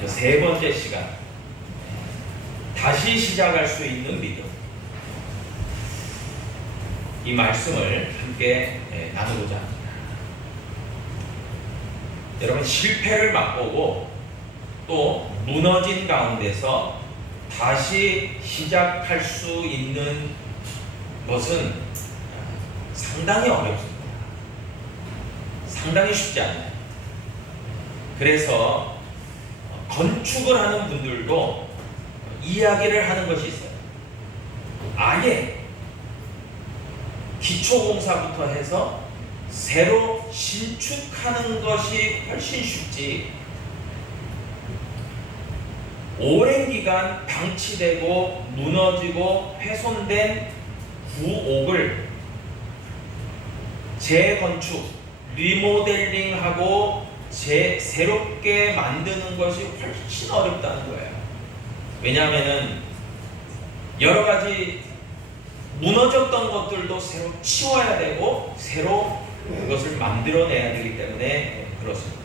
그 세 번째 시간, 다시 시작할 수 있는 믿음, 이 말씀을 함께 나누고자 합니다. 여러분, 실패를 맛보고 또 무너진 가운데서 다시 시작할 수 있는 것은 상당히 어렵습니다. 상당히 쉽지 않아요. 그래서 건축을 하는 분들도 이야기를 하는 것이 있어요. 아예 기초공사부터 해서 새로 신축하는 것이 훨씬 쉽지, 오랜 기간 방치되고 무너지고 훼손된 구옥을 재건축, 리모델링하고 새롭게 만드는 것이 훨씬 어렵다는 거예요. 왜냐하면 여러 가지 무너졌던 것들도 새로 치워야 되고 새로 그것을 만들어내야 되기 때문에 그렇습니다.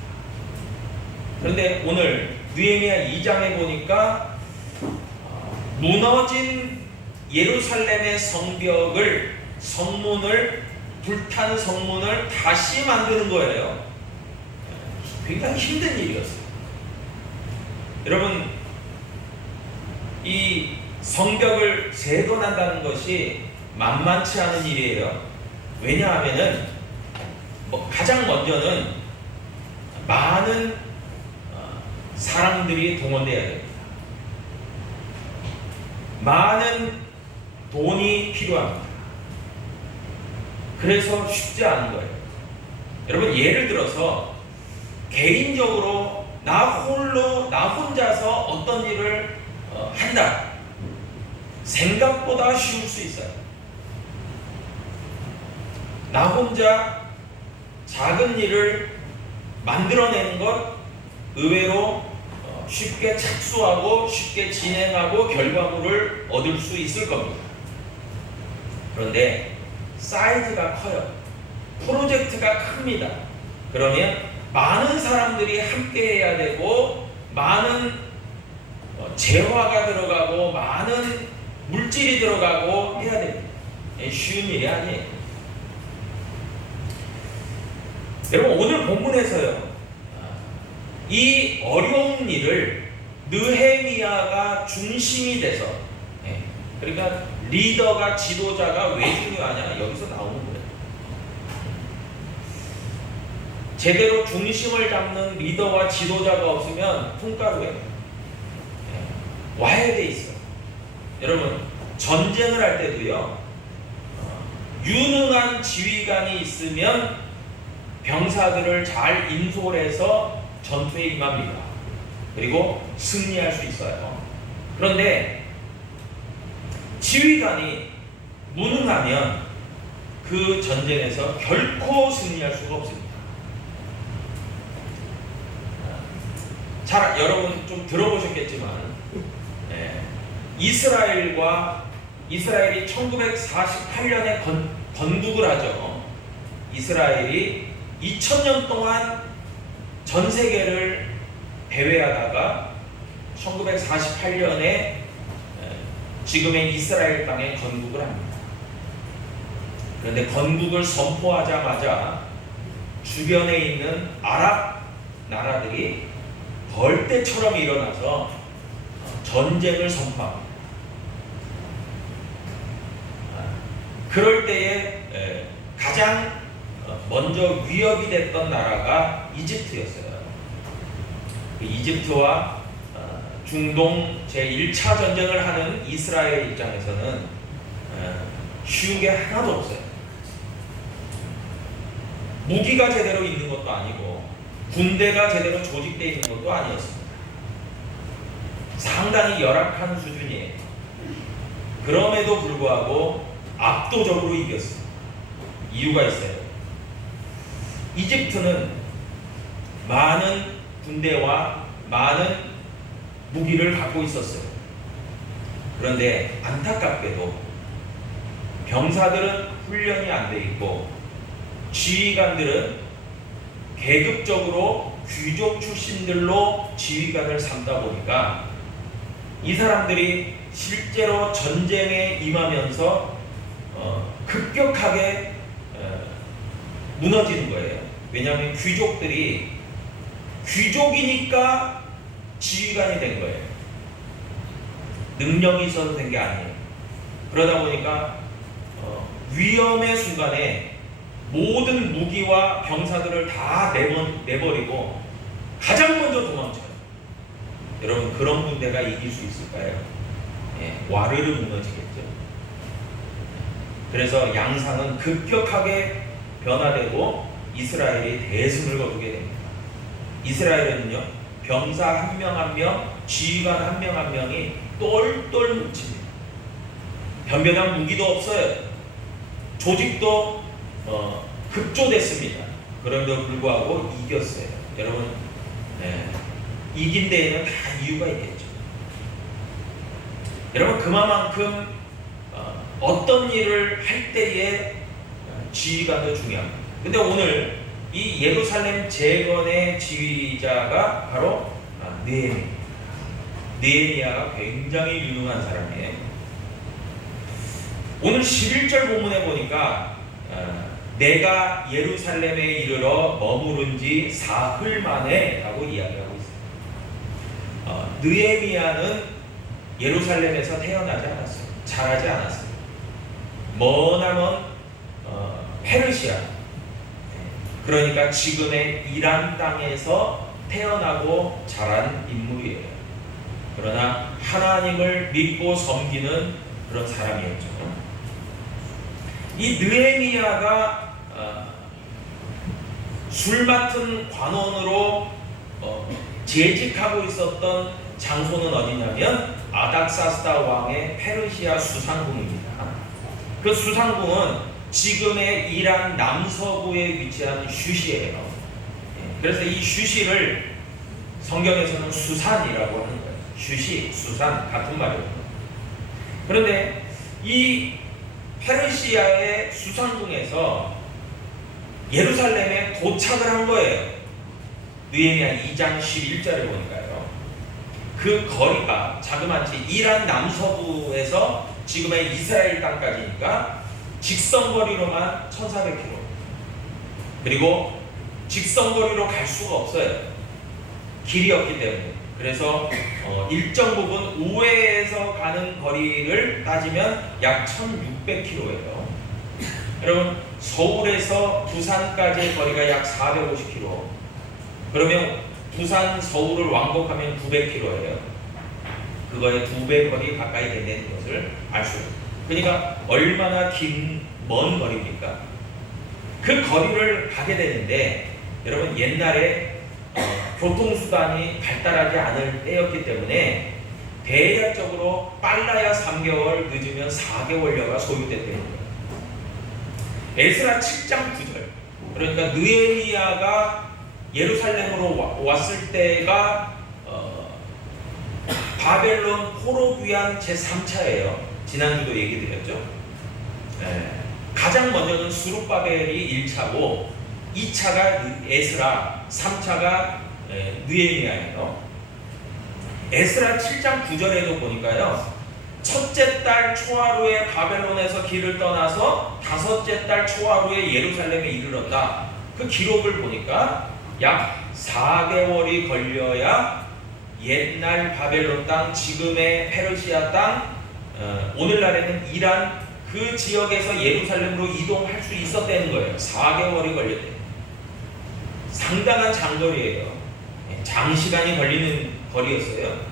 그런데 오늘 느헤미야 2장에 보니까 무너진 예루살렘의 성문을 불탄 성문을 다시 만드는 거예요. 굉장히 힘든 일이었어요. 여러분, 이 성벽을 재건한다는 것이 만만치 않은 일이에요. 왜냐하면은 가장 먼저는 많은 사람들이 동원돼야 됩니다. 많은 돈이 필요합니다. 그래서 쉽지 않은 거예요. 여러분, 예를 들어서 개인적으로 나 혼자서 어떤 일을 한다. 생각보다 쉬울 수 있어요. 나 혼자 작은 일을 만들어내는 것 의외로 쉽게 착수하고 쉽게 진행하고 결과물을 얻을 수 있을 겁니다. 그런데 사이즈가 커요. 프로젝트가 큽니다. 그러면 많은 사람들이 함께 해야 되고 많은 재화가 들어가고 많은 물질이 들어가고 해야 됩니다. 쉬운 일이 아니에요. 여러분, 오늘 본문에서요, 이 어려운 일을 느헤미야가 중심이 돼서, 그러니까 리더가, 지도자가 왜 중요하냐, 여기서 나오는 거예요. 제대로 중심을 잡는 리더와 지도자가 없으면 콩가루예요. 와야 돼 있어. 여러분, 전쟁을 할 때도요, 유능한 지휘관이 있으면 병사들을 잘 인솔해서 전투에 임합니다. 그리고 승리할 수 있어요. 그런데 지휘관이 무능하면 그 전쟁에서 결코 승리할 수가 없습니다. 잘 여러분 좀 들어보셨겠지만, 이스라엘이 1948년에 건국을 하죠. 이스라엘이 2000년 동안 전 세계를 배회하다가 1948년에 지금의 이스라엘 땅에 건국을 합니다. 그런데 건국을 선포하자마자 주변에 있는 아랍 나라들이 벌떼처럼 일어나서 전쟁을 선포합니다. 그럴 때에 가장 먼저 위협이 됐던 나라가 이집트였어요. 이집트와 중동 제1차 전쟁을 하는 이스라엘 입장에서는 쉬운 게 하나도 없어요. 무기가 제대로 있는 것도 아니고 군대가 제대로 조직되어 있는 것도 아니었습니다. 상당히 열악한 수준이에요. 그럼에도 불구하고 압도적으로 이겼어요. 이유가 있어요. 이집트는 많은 군대와 많은 무기를 갖고 있었어요. 그런데 안타깝게도 병사들은 훈련이 안 돼 있고 지휘관들은 계급적으로 귀족 출신들로 지휘관을 삼다 보니까 이 사람들이 실제로 전쟁에 임하면서 급격하게 무너지는 거예요. 왜냐하면 귀족이니까 지휘관이 된 거예요. 능력이 있어서 된 게 아니에요. 그러다 보니까 위험의 순간에 모든 무기와 병사들을 다 내버리고 가장 먼저 도망쳐요. 여러분, 그런 군대가 이길 수 있을까요? 와르르 무너지겠죠. 그래서 양상은 급격하게 변화되고 이스라엘이 대승을 거두게 됩니다. 이스라엘은요, 병사 한 명 한 명, 지휘관 한 명 한 명이 똘똘 뭉칩니다. 변변한 무기도 없어요. 조직도 급조됐습니다. 그럼에도 불구하고 이겼어요. 여러분, 이긴 데에는 다 이유가 있겠죠. 여러분, 그만큼 어떤 일을 할 때의 지휘관도 중요합니다. 근데 오늘 이 예루살렘 재건의 지휘자가 바로 느헤미야입니다. 느헤미야가 굉장히 유능한 사람이에요. 오늘 11절 본문에 보니까 내가 예루살렘에 이르러 머무른 지 사흘 만에 라고 이야기하고 있습니다. 느헤미야는 예루살렘에서 태어나지 않았어요. 자라지 않았어요. 머나먼 페르시아, 그러니까 지금의 이란 땅에서 태어나고 자란 인물이에요. 그러나 하나님을 믿고 섬기는 그런 사람이었죠. 이 느헤미야가 술 맡은 관원으로 재직하고 있었던 장소는 어디냐면 아닥사스다 왕의 페르시아 수상궁입니다. 그 수상궁은 지금의 이란 남서부에 위치한 슈시예요. 그래서 이 슈시를 성경에서는 수산이라고 하는 거예요. 슈시, 수산 같은 말이에요. 그런데 이 페르시아의 수상궁에서 예루살렘에 도착을 한 거예요. 느헤미야 2장 11절에 보니까요. 그 거리가 자그마치 이란 남서부에서 지금의 이스라엘 땅까지니까 직선거리로만 1400km. 그리고 직선거리로 갈 수가 없어요. 길이 없기 때문에. 그래서 일정 부분 우회해서 가는 거리를 따지면 약 1600km예요. 여러분, 서울에서 부산까지의 거리가 약 450km. 그러면 부산, 서울을 왕복하면 900km예요. 그거의 2배 거리 가까이 된다는 것을 알 수 있어요. 그러니까 얼마나 먼 거리입니까? 그 거리를 가게 되는데, 여러분, 옛날에 교통수단이 발달하지 않을 때였기 때문에 대략적으로 빨라야 3개월, 늦으면 4개월여가 소요됐다는 거예요. 에스라 7장 9절. 그러니까 느헤미야가 예루살렘으로 왔을 때가 바벨론 포로 귀환 제3차예요. 지난주도 얘기 드렸죠. 가장 먼저는 스룹바벨이 1차고 2차가 에스라, 3차가 느헤미야예요. 에스라 7장 9절에도 보니까요, 첫째 달 초하루에 바벨론에서 길을 떠나서 다섯째 달 초하루에 예루살렘에 이르렀다. 그 기록을 보니까 약 4개월이 걸려야 옛날 바벨론 땅, 지금의 페르시아 땅, 오늘날에는 이란 그 지역에서 예루살렘으로 이동할 수 있었다는 거예요. 4개월이 걸렸대요. 상당한 장거리예요. 장시간이 걸리는 거리였어요.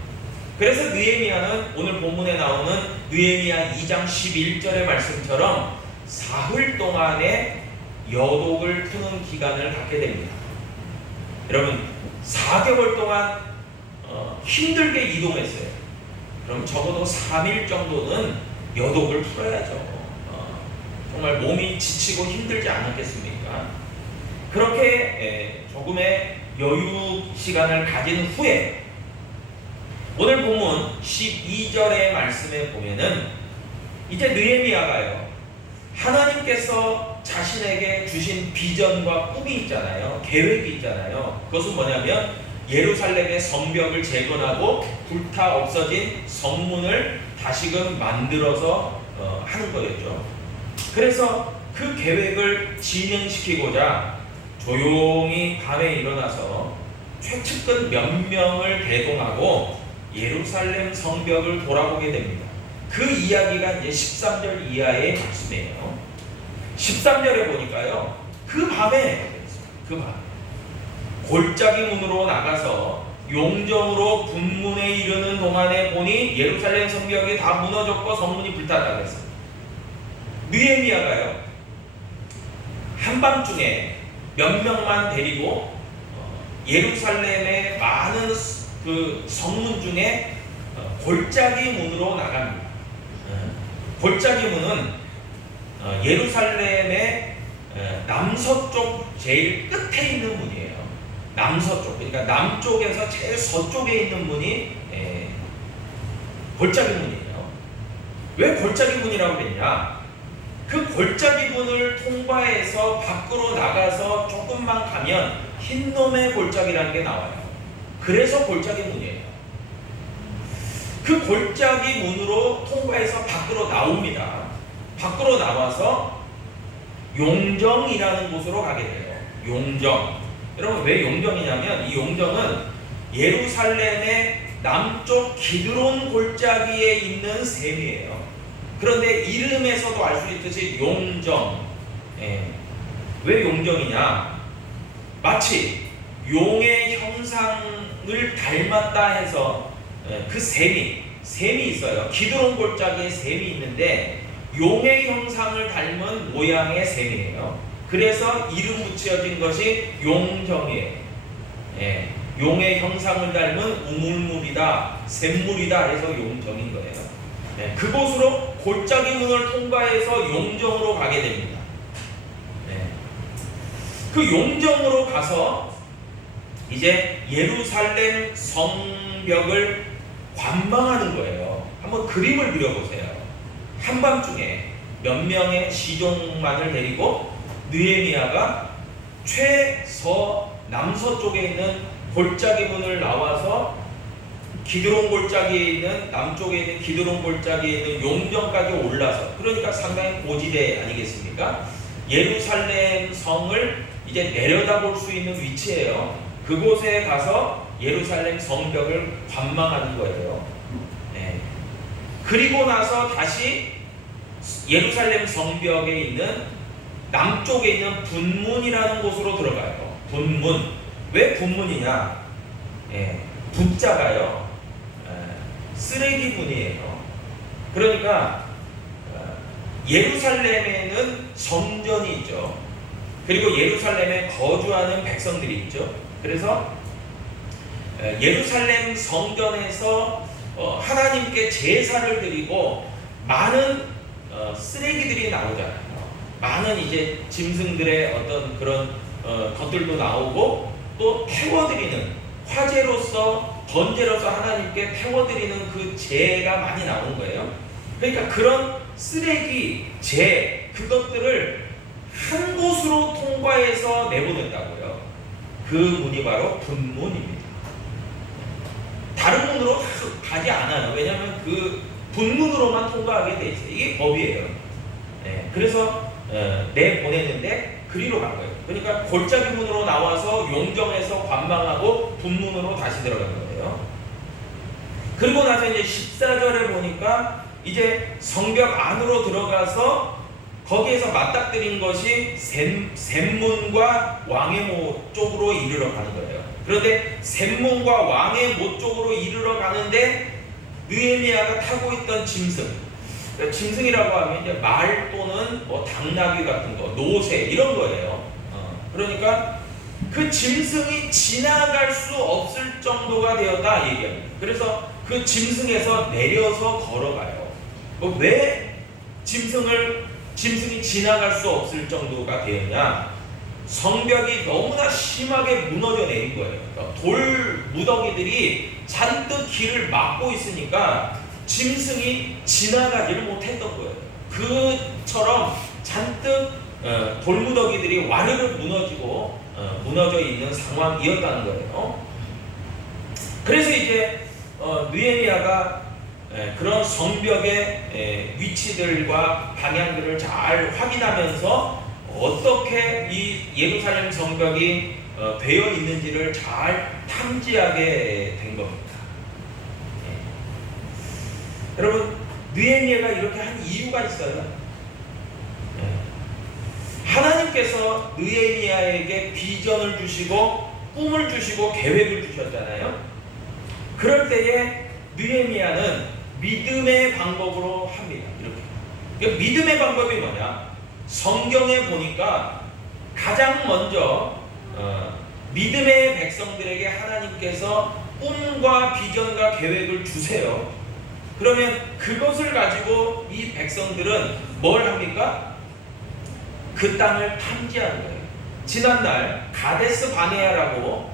그래서 느헤미야는 오늘 본문에 나오는 느헤미야 2장 11절의 말씀처럼 사흘 동안의 여독을 푸는 기간을 갖게 됩니다. 여러분, 4개월 동안 힘들게 이동했어요. 그럼 적어도 3일 정도는 여독을 풀어야죠. 정말 몸이 지치고 힘들지 않았겠습니까? 그렇게 조금의 여유 시간을 가진 후에 오늘 본문 12절의 말씀에 보면은 이제 느헤미야가요, 하나님께서 자신에게 주신 비전과 꿈이 있잖아요. 계획이 있잖아요. 그것은 뭐냐면 예루살렘의 성벽을 재건하고 불타 없어진 성문을 다시금 만들어서 하는 거였죠. 그래서 그 계획을 진행시키고자 조용히 밤에 일어나서 최측근 몇 명을 대동하고 예루살렘 성벽을 돌아보게 됩니다. 그 이야기가 이제 13절 이하의 말씀이에요. 13절에 보니까요, 그 밤에 골짜기 문으로 나가서 용정으로 분문에 이르는 동안에 보니 예루살렘 성벽이 다 무너졌고 성문이 불탔다고 했어요. 느헤미야가요, 한밤중에 몇 명만 데리고 예루살렘의 많은 그 성문 중에 골짜기 문으로 나갑니다. 골짜기 문은 예루살렘의 남서쪽 제일 끝에 있는 문이에요. 남서쪽, 그러니까 남쪽에서 제일 서쪽에 있는 문이 골짜기 문이에요. 왜 골짜기 문이라고 그랬냐? 그 골짜기 문을 통과해서 밖으로 나가서 조금만 가면 흰놈의 골짜기라는 게 나와요. 그래서 골짜기 문이에요. 그 골짜기 문으로 통과해서 밖으로 나옵니다. 밖으로 나와서 용정이라는 곳으로 가게 돼요. 용정. 여러분, 왜 용정이냐면 이 용정은 예루살렘의 남쪽 기드론 골짜기에 있는 셈이에요. 그런데 이름에서도 알 수 있듯이 용정. 왜 용정이냐? 마치 용의 형상을 닮았다 해서 그 셈이 있어요. 기드론 골짜기에 셈이 있는데 용의 형상을 닮은 모양의 셈이에요. 그래서 이름 붙여진 것이 용정이에요. 용의 형상을 닮은 우물물이다, 샘물이다 해서 용정인 거예요. 그곳으로 골짜기 문을 통과해서 용정으로 가게 됩니다. 그 용정으로 가서 이제 예루살렘 성벽을 관망하는 거예요. 한번 그림을 그려보세요. 한밤중에 몇 명의 시종만을 데리고 느헤미야가 남서쪽에 있는 골짜기 문을 나와서 기드론 골짜기에 있는 남쪽에 있는 기드론 골짜기에 있는 용정까지 올라서, 그러니까 상당히 고지대 아니겠습니까? 예루살렘 성을 이제 내려다볼 수 있는 위치예요. 그곳에 가서 예루살렘 성벽을 관망하는 거예요. 그리고 나서 다시 예루살렘 성벽에 있는 남쪽에 있는 분문이라는 곳으로 들어가요. 분문. 왜 분문이냐? 분자가요, 쓰레기분이에요. 그러니까 예루살렘에는 성전이 있죠. 그리고 예루살렘에 거주하는 백성들이 있죠. 그래서 예루살렘 성전에서 하나님께 제사를 드리고 많은 쓰레기들이 나오잖아요. 많은 이제 짐승들의 어떤 그런 것들도 나오고, 또 태워드리는 화제로서 번제로서 하나님께 태워드리는 그 제가 많이 나오는 거예요. 그러니까 그런 쓰레기, 그것들을 한 곳으로 통과해서 내보낸다고요. 그 문이 바로 분문입니다. 다른 문으로 가지 않아요. 왜냐하면 그 분문으로만 통과하게 돼 있어요. 이게 법이에요. 그래서 내보내는데 그리로 간 거예요. 그러니까 골짜기 문으로 나와서 용정에서 관망하고 분문으로 다시 들어간 거예요. 그리고 나서 이제 14절에 보니까 이제 성벽 안으로 들어가서 거기에서 맞닥뜨린 것이 샘문과 왕의 모 쪽으로 이르러 가는 거예요. 그런데 샘문과 왕의 모 쪽으로 이르러 가는데 느헤미야가 타고 있던 짐승이라고 하면 이제 말 또는 뭐 당나귀 같은 거, 노새 이런 거예요. 그러니까 그 짐승이 지나갈 수 없을 정도가 되었다 얘기합니다. 그래서 그 짐승에서 내려서 걸어가요. 왜 짐승이 지나갈 수 없을 정도가 되었냐? 성벽이 너무나 심하게 무너져 내린 거예요. 그러니까 돌 무더기들이 잔뜩 길을 막고 있으니까 짐승이 지나가지를 못했던 거예요. 그처럼 잔뜩 돌무더기들이 와르르 무너져 있는 상황이었다는 거예요. 그래서 이제 느헤미야가 그런 성벽의 위치들과 방향들을 잘 확인하면서 어떻게 이 예루살렘 성벽이 되어 있는지를 잘 탐지하게 된 겁니다. 여러분, 느헤미야가 이렇게 한 이유가 있어요. 하나님께서 느헤미야에게 비전을 주시고 꿈을 주시고 계획을 주셨잖아요. 그럴 때에 느헤미야는 믿음의 방법으로 합니다. 이렇게. 그러니까 믿음의 방법이 뭐냐? 성경에 보니까 가장 먼저 믿음의 백성들에게 하나님께서 꿈과 비전과 계획을 주세요. 그러면 그것을 가지고 이 백성들은 뭘 합니까? 그 땅을 탐지하는 거예요. 지난날 가데스 바네아라고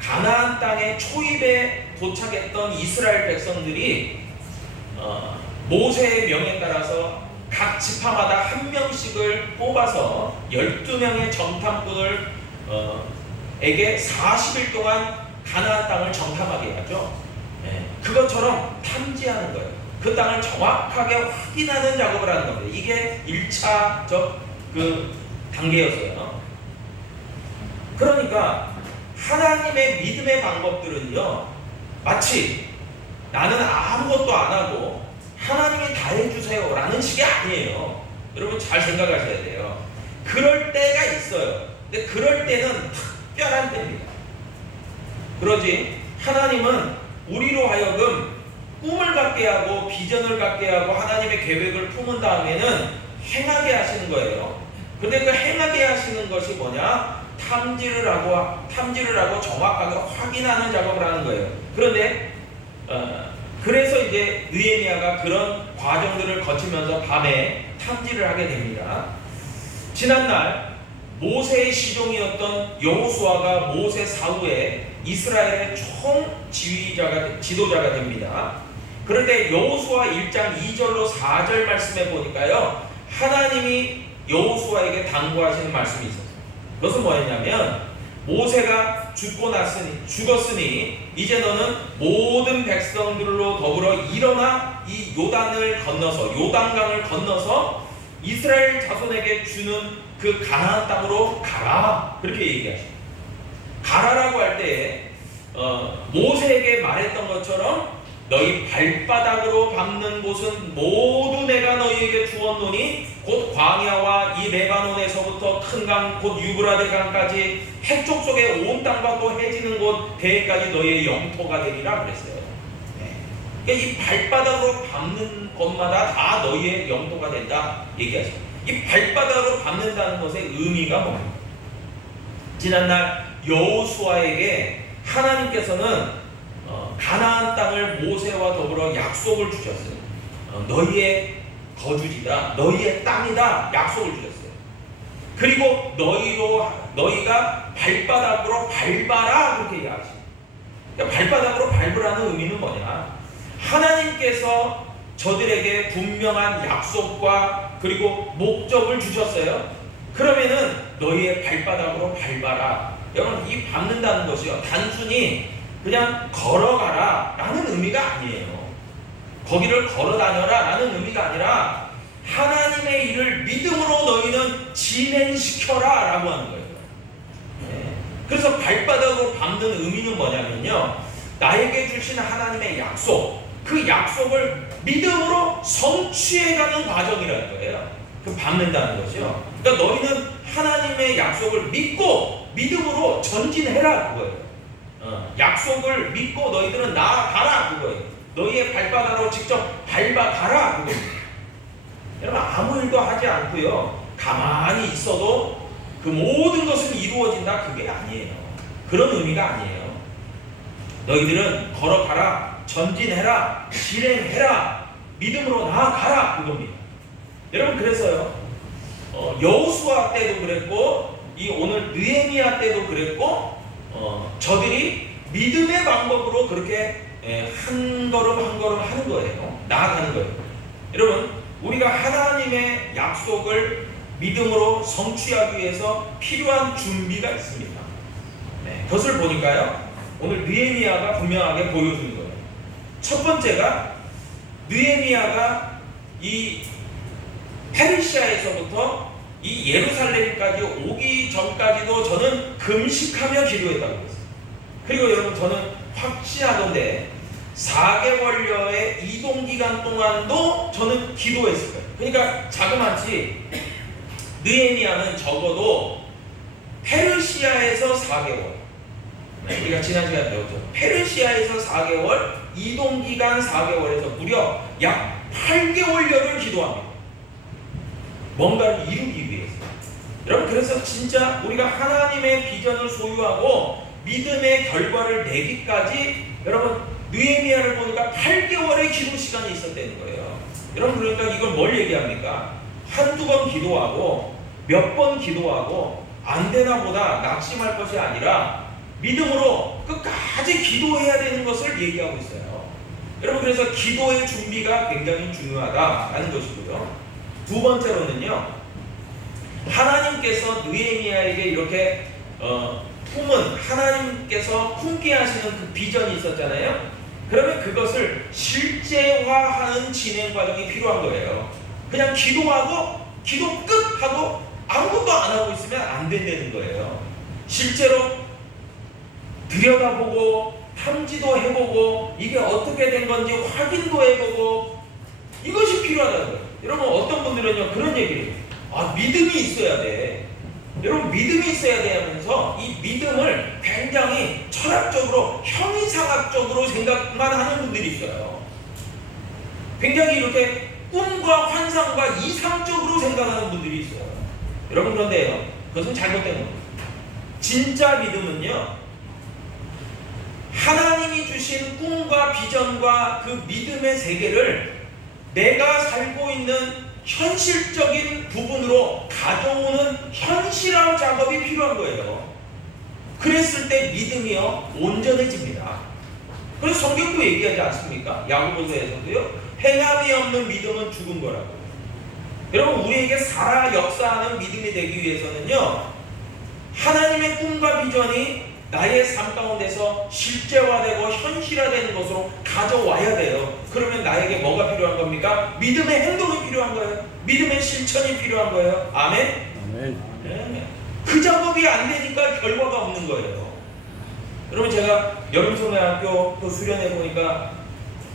가나안 땅의 초입에 도착했던 이스라엘 백성들이 모세의 명에 따라서 각 지파마다 한 명씩을 뽑아서 12명의 정탐꾼을 에게 40일 동안 가나안 땅을 정탐하게 하죠. 그것처럼 탐지하는 거예요. 그 땅을 정확하게 확인하는 작업을 하는 겁니다. 이게 1차적 그 단계였어요. 그러니까 하나님의 믿음의 방법들은요, 마치 나는 아무것도 안 하고 하나님이 다 해주세요 라는 식이 아니에요. 여러분 잘 생각하셔야 돼요. 그럴 때가 있어요. 근데 그럴 때는 특별한 때입니다. 그러지 하나님은 우리로 하여금 꿈을 갖게 하고 비전을 갖게 하고 하나님의 계획을 품은 다음에는 행하게 하시는 거예요. 근데 그 행하게 하시는 것이 뭐냐? 탐지를 하고 정확하게 확인하는 작업을 하는 거예요. 그런데 그래서 이제 느헤미야가 그런 과정들을 거치면서 밤에 탐지를 하게 됩니다. 지난날 모세의 시종이었던 여호수아가 모세 사후에 이스라엘의 지도자가 됩니다. 그런데 여호수아 1장 2절로 4절 말씀에 보니까요, 하나님이 여호수아에게 당부하시는 말씀이 있었어요. 그것은 뭐였냐면, 모세가 죽었으니 이제 너는 모든 백성들로 더불어 일어나 이 요단강을 건너서 이스라엘 자손에게 주는 그 가나안 땅으로 가라, 그렇게 얘기하십니다. 가라라고 할 때 모세에게 말했던 것처럼 너희 발바닥으로 밟는 곳은 모두 내가 너희에게 주었노니 곧 광야와 이 레바논에서부터 큰 강 곧 유브라데 강까지 해쪽 속에 온 땅과 또 해지는 곳 대해까지 너희의 영토가 되리라 그랬어요. 그러니까 이 발바닥으로 밟는 것마다 다 너희의 영토가 된다 얘기하죠. 이 발바닥으로 밟는다는 것의 의미가 뭡니까? 지난날 여호수아에게 하나님께서는 가나안 땅을 모세와 더불어 약속을 주셨어요. 너희의 거주지다, 너희의 땅이다 약속을 주셨어요. 그리고 너희가 발바닥으로 밟아라 그렇게 이야기하십니다. 그러니까 발바닥으로 밟으라는 의미는 뭐냐? 하나님께서 저들에게 분명한 약속과 그리고 목적을 주셨어요. 그러면은 너희의 발바닥으로 밟아라. 여러분, 이 밟는다는 것이요, 단순히 그냥 걸어가라 라는 의미가 아니에요. 거기를 걸어 다녀라 라는 의미가 아니라 하나님의 일을 믿음으로 너희는 진행시켜라 라고 하는 거예요. 그래서 발바닥으로 밟는 의미는 뭐냐면요, 나에게 주신 하나님의 약속, 그 약속을 믿음으로 성취해가는 과정이라는 거예요. 그 밟는다는 것이요. 그러니까 너희는 하나님의 약속을 믿고 믿음으로 전진해라 그거예요. 약속을 믿고 너희들은 나아가라 그거예요. 너희의 발바닥으로 직접 밟아가라 그거예요. 여러분, 아무 일도 하지 않고요 가만히 있어도 그 모든 것은 이루어진다, 그게 아니에요. 그런 의미가 아니에요. 너희들은 걸어가라, 전진해라, 실행해라, 믿음으로 나아가라 그겁니다. 여러분, 그래서요 여호수아 때도 그랬고 이 오늘 느헤미야 때도 그랬고 저들이 믿음의 방법으로 그렇게 한 걸음 한 걸음 하는 거예요. 나아가는 거예요. 여러분, 우리가 하나님의 약속을 믿음으로 성취하기 위해서 필요한 준비가 있습니다. 네, 그것을 보니까요, 오늘 느헤미야가 분명하게 보여주는 거예요. 첫 번째가 느헤미야가 이 페르시아에서부터 이 예루살렘까지 오기 전까지도 저는 금식하며 기도했다고 했어요. 그리고 여러분, 저는 확신하던데 4개월여의 이동기간 동안도 저는 기도했을 거예요. 그러니까 자그마치 느헤미야는 적어도 페르시아에서 4개월, 우리가 지난 시간에 배웠죠. 페르시아에서 4개월, 이동기간 4개월에서 무려 약 8개월여를 기도합니다. 뭔가를 이루기 위해서. 여러분, 그래서 진짜 우리가 하나님의 비전을 소유하고 믿음의 결과를 내기까지, 여러분, 느헤미야를 보니까 8개월의 기도 시간이 있었다는 거예요. 여러분, 그러니까 이걸 뭘 얘기합니까? 한두 번 기도하고 몇 번 기도하고 안 되나 보다 낙심할 것이 아니라 믿음으로 끝까지 기도해야 되는 것을 얘기하고 있어요. 여러분, 그래서 기도의 준비가 굉장히 중요하다라는 것이고요. 두 번째로는요, 하나님께서 느헤미야에게 이렇게 품은, 하나님께서 품게 하시는 그 비전이 있었잖아요. 그러면 그것을 실제화하는 진행 과정이 필요한 거예요. 그냥 기도하고 기도 끝 하고 아무것도 안 하고 있으면 안 된다는 거예요. 실제로 들여다보고 탐지도 해보고 이게 어떻게 된 건지 확인도 해보고 이것이 필요하다는 거예요. 여러분, 어떤 분들은요 그런 얘기를 해요. 믿음이 있어야 돼. 여러분, 믿음이 있어야 돼 하면서 이 믿음을 굉장히 철학적으로, 형이상학적으로 생각만 하는 분들이 있어요. 굉장히 이렇게 꿈과 환상과 이상적으로 생각하는 분들이 있어요. 여러분, 그런데요, 그것은 잘못된 겁니다. 진짜 믿음은요, 하나님이 주신 꿈과 비전과 그 믿음의 세계를 내가 살고 있는 현실적인 부분으로 가져오는 현실화 작업이 필요한 거예요. 그랬을 때 믿음이요 온전해집니다. 그래서 성경도 얘기하지 않습니까? 야고보서에서도요, 행함이 없는 믿음은 죽은 거라고. 여러분, 우리에게 살아 역사하는 믿음이 되기 위해서는요, 하나님의 꿈과 비전이 나의 삶 가운데서 실제화되고 현실화되는 것으로 가져와야 돼요. 그러면 나에게 뭐가 필요한 겁니까? 믿음의 행동이 필요한 거예요. 믿음의 실천이 필요한 거예요. 아멘? 아멘. 네. 그 작업이 안 되니까 결과가 없는 거예요. 여러분, 제가 여름소년학교 또 수련회 보니까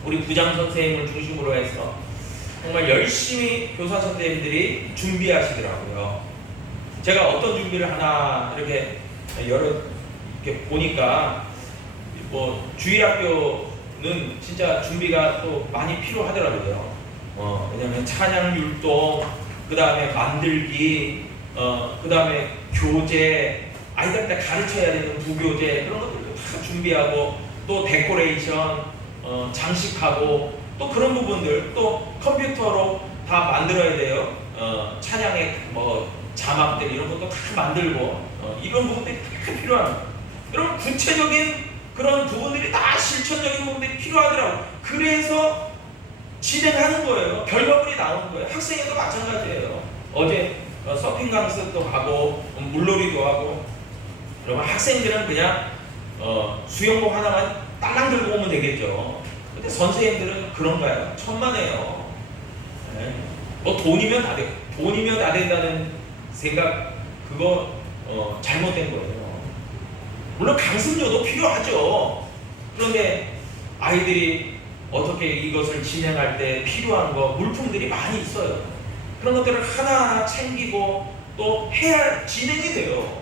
우리 부장 선생님을 중심으로 해서 정말 열심히 교사 선생님들이 준비하시더라고요. 제가 어떤 준비를 하나 이렇게 이렇게 보니까 뭐 주일학교는 진짜 준비가 또 많이 필요하더라고요. 왜냐하면 찬양 율동, 그 다음에 만들기, 그 다음에 교재, 아이들한테 가르쳐야 되는 부교재, 그런 것들도 다 준비하고, 또 데코레이션, 장식하고, 또 그런 부분들, 또 컴퓨터로 다 만들어야 돼요. 찬양의 뭐 자막들 이런 것도 다 만들고, 이런 부분들이 다 필요합니다. 여러분, 구체적인 그런 부분들이 다 실천적인 부분들이 필요하더라고요. 그래서 진행하는 거예요. 결과물이 나오는 거예요. 학생에도 마찬가지예요. 어제 서핑 강습도 가고 물놀이도 하고. 여러분, 학생들은 그냥 수영복 하나만 딸랑 들고 오면 되겠죠. 근데 선생님들은 그런가요? 천만에요. 네. 뭐 돈이면 다 돼. 돈이면 다 된다는 생각, 그거 잘못된 거예요. 물론 강습료도 필요하죠. 그런데 아이들이 어떻게 이것을 진행할 때 필요한 거, 물품들이 많이 있어요. 그런 것들을 하나하나 챙기고 또 해야 진행이 돼요.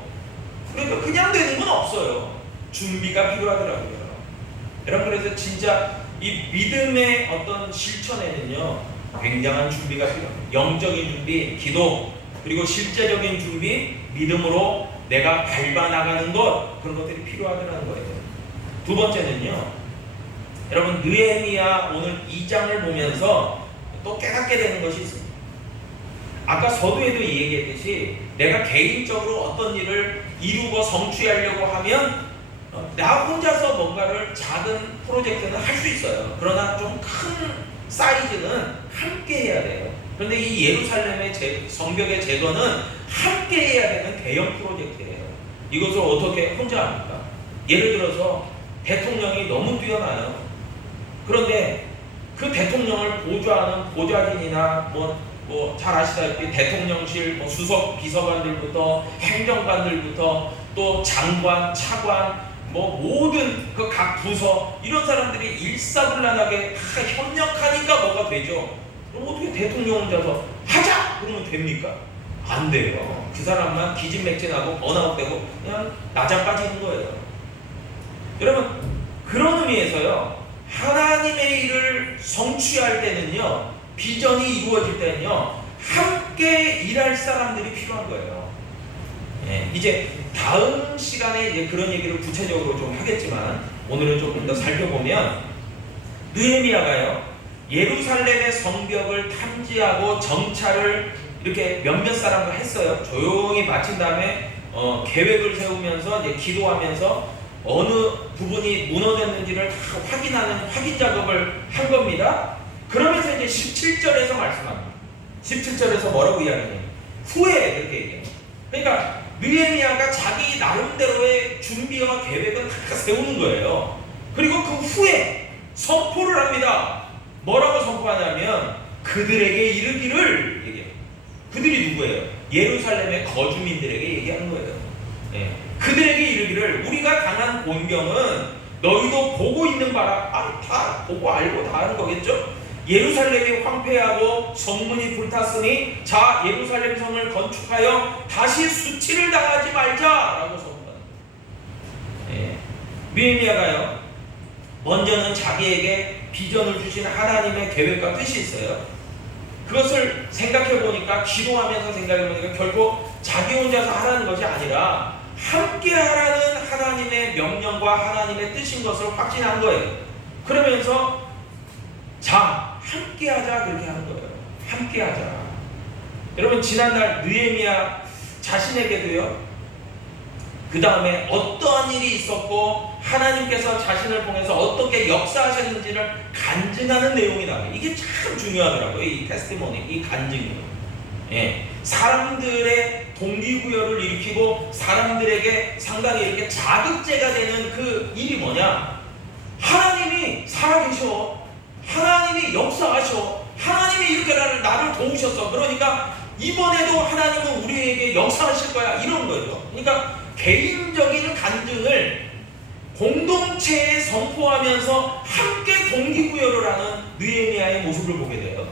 그러니까 그냥 되는 건 없어요. 준비가 필요하더라고요. 여러분, 그래서 진짜 이 믿음의 어떤 실천에는요, 굉장한 준비가 필요합니다. 영적인 준비, 기도, 그리고 실제적인 준비, 믿음으로 내가 밟아 나가는 것, 그런 것들이 필요하다는 거예요. 두 번째는요, 여러분, 느헤미야 오늘 2장을 보면서 또 깨닫게 되는 것이 있습니다. 아까 서두에도 얘기했듯이 내가 개인적으로 어떤 일을 이루고 성취하려고 하면 나 혼자서 뭔가를 작은 프로젝트는 할 수 있어요. 그러나 좀 큰 사이즈는 함께 해야 돼요. 그런데 이 예루살렘의 성벽의 재건은 함께 해야 되는 대형 프로젝트예요. 이것을 어떻게 혼자 합니까? 예를 들어서 대통령이 너무 뛰어나요. 그런데 그 대통령을 보좌하는 보좌진이나 잘 아시다시피 대통령실 수석 비서관들부터 행정관들부터 또 장관, 차관, 모든 그 각 부서 이런 사람들이 일사불란하게 다 협력하니까 뭐가 되죠. 그럼 어떻게 대통령 혼자서 하자! 그러면 됩니까? 안 돼요. 그 사람만 기진맥진하고 번아웃되고 그냥 나자 빠지는 거예요. 여러분, 그런 의미에서요, 하나님의 일을 성취할 때는요, 비전이 이루어질 때는요, 함께 일할 사람들이 필요한 거예요. 이제 다음 시간에 이제 그런 얘기를 구체적으로 좀 하겠지만, 오늘은 조금 더 살펴보면, 느헤미야가요, 예루살렘의 성벽을 탐지하고 정찰을 이렇게 몇몇 사람과 했어요. 조용히 마친 다음에 계획을 세우면서 이제 기도하면서 어느 부분이 무너졌는지를 다 확인하는 확인 작업을 한 겁니다. 그러면서 이제 17절에서 말씀합니다. 17절에서 뭐라고 이야기해요? 후에 이렇게 얘기해요. 그러니까 느헤미야가 자기 나름대로의 준비와 계획은 다 세우는 거예요. 그리고 그 후에 선포를 합니다. 뭐라고 선포하냐면 그들에게 이르기를 얘기해요. 그들이 누구예요? 예루살렘의 거주민들에게 얘기하는 거예요. 그들에게 이르기를 우리가 당한 곤경은 너희도 보고 있는 바라. 다 보고 알고 다 하는 거겠죠? 예루살렘이 황폐하고 성문이 불탔으니 자 예루살렘 성을 건축하여 다시 수치를 당하지 말자라고 선포합니다. 느헤미야가요, 먼저는 자기에게 비전을 주신 하나님의 계획과 뜻이 있어요. 그것을 생각해 보니까, 기도하면서 생각해 보니까 결국 자기 혼자서 하라는 것이 아니라 함께 하라는 하나님의 명령과 하나님의 뜻인 것을 확신한 거예요. 그러면서 자, 함께 하자 그렇게 하는 거예요. 함께 하자. 여러분, 지난날 느헤미야 자신에게도요, 그 다음에 어떠한 일이 있었고 하나님께서 자신을 통해서 어떻게 역사하셨는지를 간증하는 내용이 나와요. 이게 참 중요하더라고요. 이 테스티모니, 이 간증이. 사람들의 동기부여를 일으키고 사람들에게 상당히 이렇게 자극제가 되는 그 일이 뭐냐? 하나님이 살아계셔. 하나님이 역사하셔. 하나님이 이렇게 나를 도우셨어. 그러니까 이번에도 하나님은 우리에게 역사하실 거야. 이런 거죠. 그러니까 개인적인 간증을 공동체에 선포하면서 함께 동기부여를 하는 느헤미야의 모습을 보게 돼요.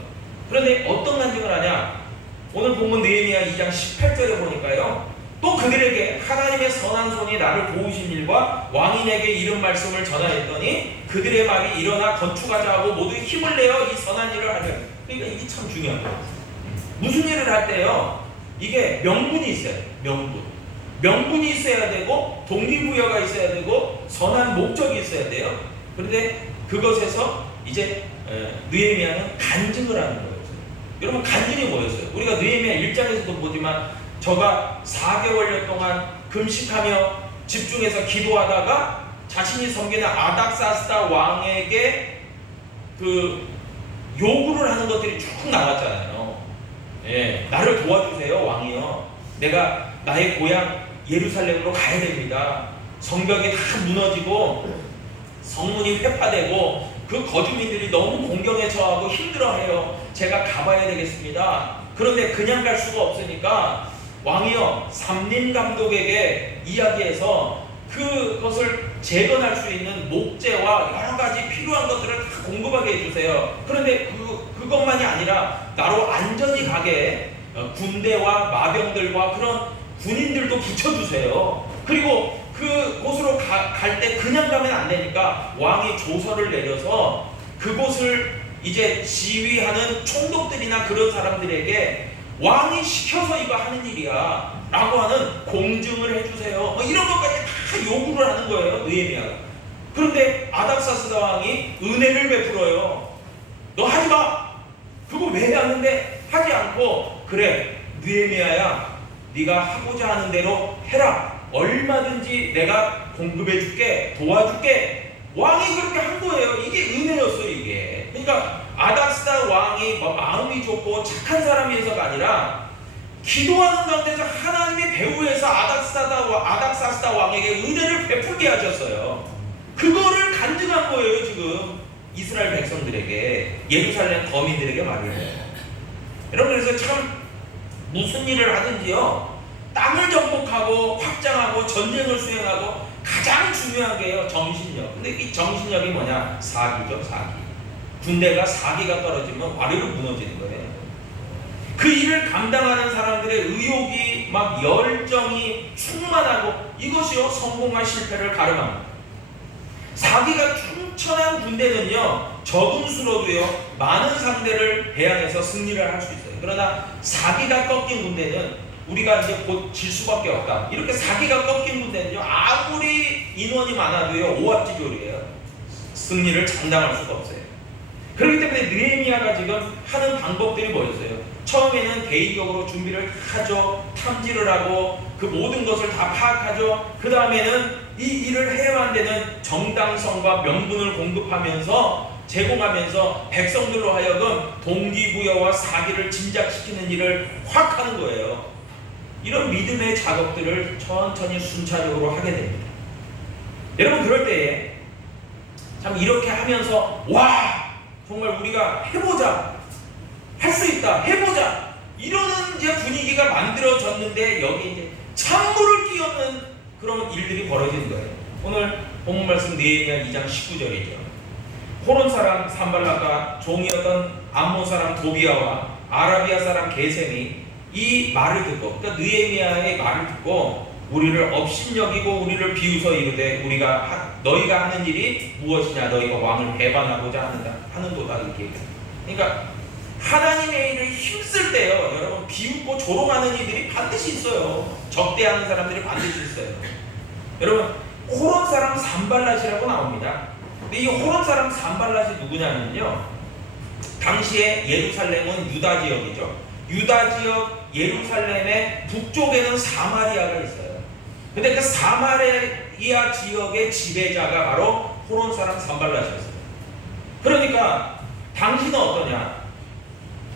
그런데 어떤 간증을 하냐? 오늘 본문 느헤미야 2장 18절에 보니까요, 또 그들에게 하나님의 선한 손이 나를 도우신 일과 왕인에게 이른 말씀을 전하였더니 그들의 말이 일어나 건축하자 하고 모두 힘을 내어 이 선한 일을 하려. 그러니까 이게 참 중요한 거예요. 무슨 일을 할 때요, 이게 명분이 있어요. 명분이 있어야 되고 동기부여가 있어야 되고 선한 목적이 있어야 돼요. 그런데 그것에서 이제 느헤미야는 간증을 하는 거예요. 여러분, 간증이 뭐였어요? 우리가 느헤미야 1장에서도 보지만 저가 4개월여 동안 금식하며 집중해서 기도하다가 자신이 섬기는 아닥사스다 왕에게 그 요구를 하는 것들이 쭉 나왔잖아요. 나를 도와주세요, 왕이요. 내가 나의 고향 예루살렘으로 가야 됩니다. 성벽이 다 무너지고 성문이 회파되고 그 거주민들이 너무 공경에 처하고 힘들어해요. 제가 가봐야 되겠습니다. 그런데 그냥 갈 수가 없으니까 왕이요, 삼림감독에게 이야기해서 그것을 재건할 수 있는 목재와 여러 가지 필요한 것들을 다 공급하게 해주세요. 그런데 그것만이 아니라 나로 안전히 가게 군대와 마병들과 그런 군인들도 붙여주세요. 그리고 그곳으로 갈 때 그냥 가면 안 되니까 왕이 조서를 내려서 그곳을 이제 지휘하는 총독들이나 그런 사람들에게 왕이 시켜서 이거 하는 일이야 라고 하는 공증을 해주세요. 이런 것까지 다 요구를 하는 거예요, 느헤미야가. 그런데 아닥사스다 왕이 은혜를 베풀어요. 너 하지 마. 그거 왜 하는데? 하지 않고, 그래 느헤미야야, 네가 하고자 하는 대로 해라. 얼마든지 내가 공급해 줄게, 도와줄게. 왕이 그렇게 한 거예요. 이게 은혜였어요, 이게. 그러니까 아닥사스다 왕이 마음이 좋고 착한 사람이어서가 아니라 기도하는 가운데서 하나님의 배후에서 아닥사스다 왕에게 은혜를 베풀게 하셨어요. 그거를 간증한 거예요. 지금 이스라엘 백성들에게, 예루살렘 거민들에게 말이에요. 여러분, 그래서 참 무슨 일을 하든지요, 땅을 정복하고 확장하고 전쟁을 수행하고 가장 중요한 게요, 정신력. 근데 이 정신력이 뭐냐? 사기죠, 사기. 군대가 사기가 떨어지면 와르르 무너지는 거예요. 그 일을 감당하는 사람들의 의욕이 막 열정이 충만하고, 이것이요 성공과 실패를 가름합니다. 사기가 충천한 군대는요 적은 수로도요 많은 상대를 대항해서 승리를 할 수 있어요. 그러나 사기가 꺾인 군대는 우리가 이제 곧 질 수밖에 없다. 이렇게 사기가 꺾인 군대는요 아무리 인원이 많아도요 오합지졸이에요. 승리를 장담할 수가 없어요. 그렇기 때문에 느헤미야가 지금 하는 방법들이 뭐였어요? 처음에는 대의적으로 준비를 하죠. 탐지를 하고 그 모든 것을 다 파악하죠. 그 다음에는 이 일을 해야만 되는 정당성과 명분을 공급하면서 제공하면서 백성들로 하여금 동기부여와 사기를 진작시키는 일을 확 하는 거예요. 이런 믿음의 작업들을 천천히 순차적으로 하게 됩니다. 여러분, 그럴 때에 참 이렇게 하면서 와 정말 우리가 해보자, 할 수 있다, 해보자, 이러는 이제 분위기가 만들어졌는데 여기 이제 찬물을 끼얹는 그런 일들이 벌어지는 거예요. 오늘 본문 말씀 느헤미야 2장 19절이죠. 호론 사람 산발락과 종이었던 암몬 사람 도비아와 아라비아 사람 게셈이 이 말을 듣고, 그러니까 느헤미야의 말을 듣고 우리를 업신여기고 우리를 비웃어 이르되 너희가 하는 일이 무엇이냐, 너희가 왕을 배반하고자 하는도다, 이렇게 얘기해요. 그러니까 하나님의 일을 힘쓸 때요 여러분 비웃고 조롱하는 이들이 반드시 있어요. 적대하는 사람들이 반드시 있어요. 여러분, 호론 사람 산발랏이라고 나옵니다. 근데 이 호론 사람 산발랏이 누구냐면요, 당시에 예루살렘은 유다 지역이죠. 유다 지역 예루살렘의 북쪽에는 사마리아가 있어요. 근데 그 사마리아 지역의 지배자가 바로 호론 사람 산발랏이었어요. 그러니까 당시는 어떠냐,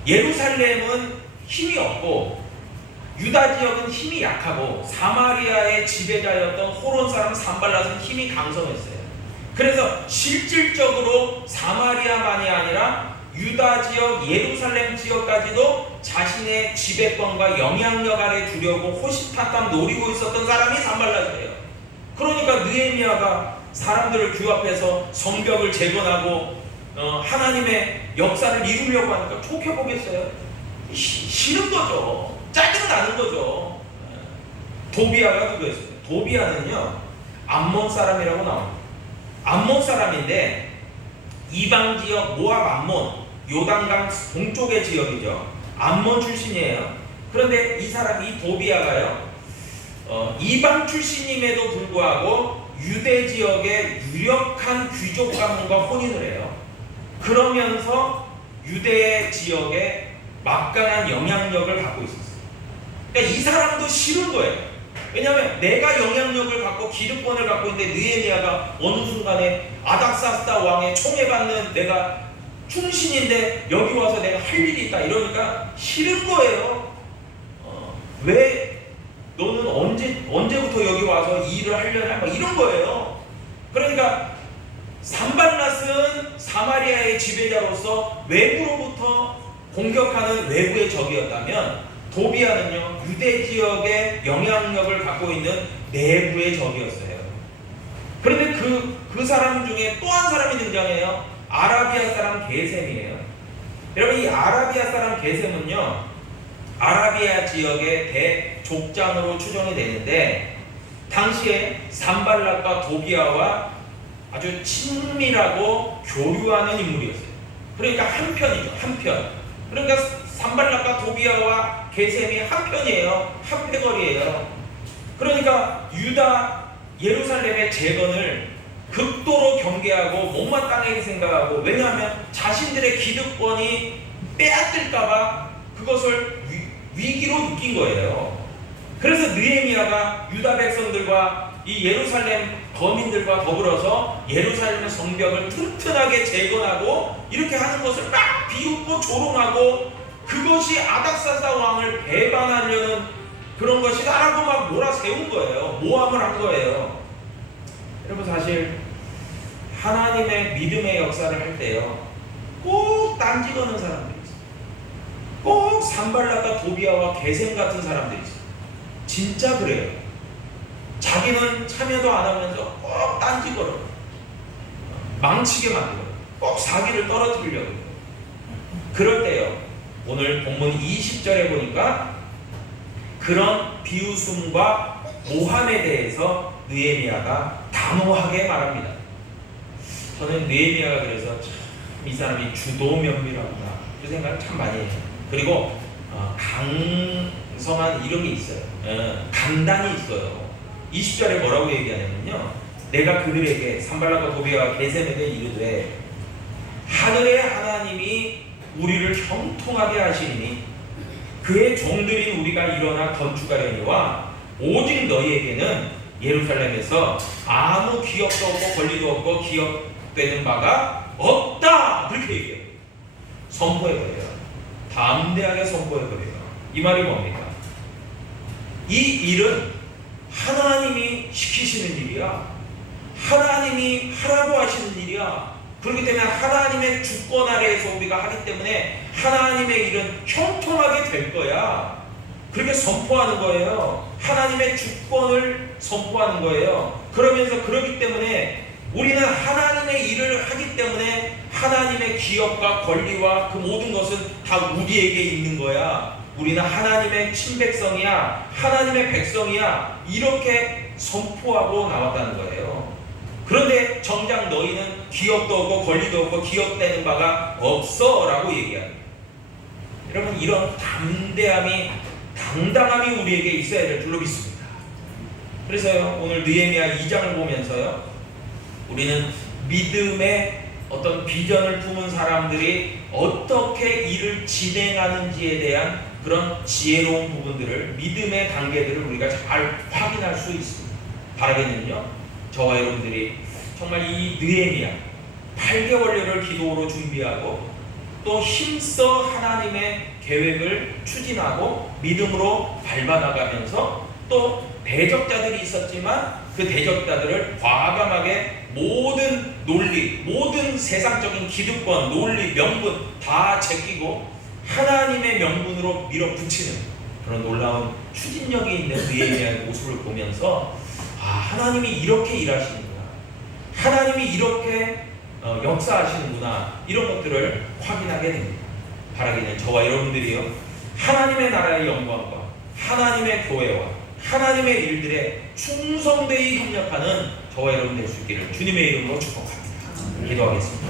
예루살렘은 힘이 없고 유다 지역은 힘이 약하고 사마리아의 지배자였던 호론 사람 산발랏은 힘이 강성했어요. 그래서 실질적으로 사마리아만이 아니라 유다 지역, 예루살렘 지역까지도 자신의 지배권과 영향력 아래 두려고 호시탐탐 노리고 있었던 사람이 산발랏이에요. 그러니까 느헤미야가 사람들을 규합해서 성벽을 재건하고 하나님의 역사를 이루려고 하니까 좋게 보겠어요? 싫은 거죠. 짜증 나는 거죠. 도비아가 누구였어요? 도비아는요 암몬 사람이라고 나옵니다. 암몬 사람인데 이방 지역 모압 암몬, 요단강 동쪽의 지역이죠. 암몬 출신이에요. 그런데 이 도비아가요 이방 출신임에도 불구하고 유대 지역의 유력한 귀족 가문과 혼인을 해요. 그러면서 유대 지역에 막강한 영향력을 갖고 있었어요. 그러니까 이 사람도 싫은 거예요. 왜냐하면 내가 영향력을 갖고 기득권을 갖고 있는데 느헤미야가 어느 순간에 아닥사스다 왕의 총애받는 내가 충신인데 여기 와서 내가 할 일이 있다 이러니까 싫은 거예요. 왜 너는 언제부터 여기 와서 이 일을 하려냐 막 이런 거예요. 그러니까 산발랏은 사마리아의 지배자로서 외부로부터 공격하는 외부의 적이었다면 도비아는요 유대 지역의 영향력을 갖고 있는 내부의 적이었어요. 그런데 그 사람 중에 또 한 사람이 등장해요. 아라비아 사람 게셈이에요. 여러분, 이 아라비아 사람 게셈은요 아라비아 지역의 대족장으로 추정이 되는데 당시에 산발랏과 도비아와 아주 친밀하고 교류하는 인물이었어요. 그러니까 한편이죠, 한편. 그러니까 산발랏과 도비아와 게셈이 한편이에요. 한패거리예요. 그러니까 유다 예루살렘의 재건을 극도로 경계하고 못마땅하게 생각하고, 왜냐하면 자신들의 기득권이 빼앗길까봐 그것을 위기로 느낀 거예요. 그래서 느헤미야가 유다 백성들과 이 예루살렘 거민들과 더불어서 예루살렘의 성벽을 튼튼하게 재건하고 이렇게 하는 것을 막 비웃고 조롱하고 그것이 아닥사스 왕을 배반하려는 그런 것이다라고 막 몰아세운 거예요. 모함을 한 거예요. 여러분, 사실 하나님의 믿음의 역사를 할 때요, 꼭 딴지 거는 사람들이 있어요. 꼭 산발락과 도비아와 게셈 같은 사람들이 있어요. 진짜 그래요. 자기는 참여도 안 하면서 꼭 딴지 걸어, 망치게 만들어요. 꼭 사기를 떨어뜨리려고 해요. 그럴 때요, 오늘 본문 20절에 보니까 그런 비웃음과 모함에 대해서 느헤미야가 단호하게 말합니다. 저는 느헤미야가 그래서 참 이 사람이 주도 면밀하구나 그 생각을 참 많이 해요. 그리고 강성한 이런 게 있어요. 강단이 있어요. 20절에 뭐라고 얘기하냐면요, 내가 그들에게 산발락과 도비아와 게셈에게 이르되 하늘의 하나님이 우리를 형통하게 하시니 그의 종들인 우리가 일어나 건축하려니와 오직 너희에게는 예루살렘에서 아무 기업도 없고 권리도 없고 기업되는 바가 없다, 그렇게 얘기해요. 선포해버려요. 담대하게 선포해버려요. 이 말이 뭡니까? 이 일은 하나님이 시키시는 일이야. 하나님이 하라고 하시는 일이야. 그렇기 때문에 하나님의 주권 아래에서 우리가 하기 때문에 하나님의 일은 형통하게 될 거야. 그렇게 선포하는 거예요. 하나님의 주권을 선포하는 거예요. 그러면서 그렇기 때문에 우리는 하나님의 일을 하기 때문에 하나님의 기업과 권리와 그 모든 것은 다 우리에게 있는 거야. 우리는 하나님의 친백성이야, 하나님의 백성이야, 이렇게 선포하고 나왔다는 거예요. 그런데 정작 너희는 기업도 없고 권리도 없고 기업되는 바가 없어 라고 얘기합니다. 여러분, 이런 담대함이, 당당함이 우리에게 있어야 될 줄로 믿습니다. 그래서요, 오늘 느헤미야 2장을 보면서요, 우리는 믿음의 어떤 비전을 품은 사람들이 어떻게 일을 진행하는지에 대한 그런 지혜로운 부분들을, 믿음의 단계들을 우리가 잘 확인할 수 있습니다. 바라기는요, 저와 여러분들이 정말 이 느헤미야 8개월여를 기도로 준비하고 또 힘써 하나님의 계획을 추진하고 믿음으로 밟아나가면서 또 대적자들이 있었지만 그 대적자들을 과감하게 모든 논리, 모든 세상적인 기득권, 논리, 명분 다 제끼고 하나님의 명분으로 밀어붙이는 그런 놀라운 추진력이 있는 느헤미야의 모습을 보면서 하나님이 이렇게 일하시는구나, 하나님이 이렇게 역사하시는구나, 이런 것들을 확인하게 됩니다. 바라기는 저와 여러분들이요, 하나님의 나라의 영광과 하나님의 교회와 하나님의 일들에 충성되이 협력하는 저와 여러분 될 수 있기를 주님의 이름으로 축복합니다. 기도하겠습니다.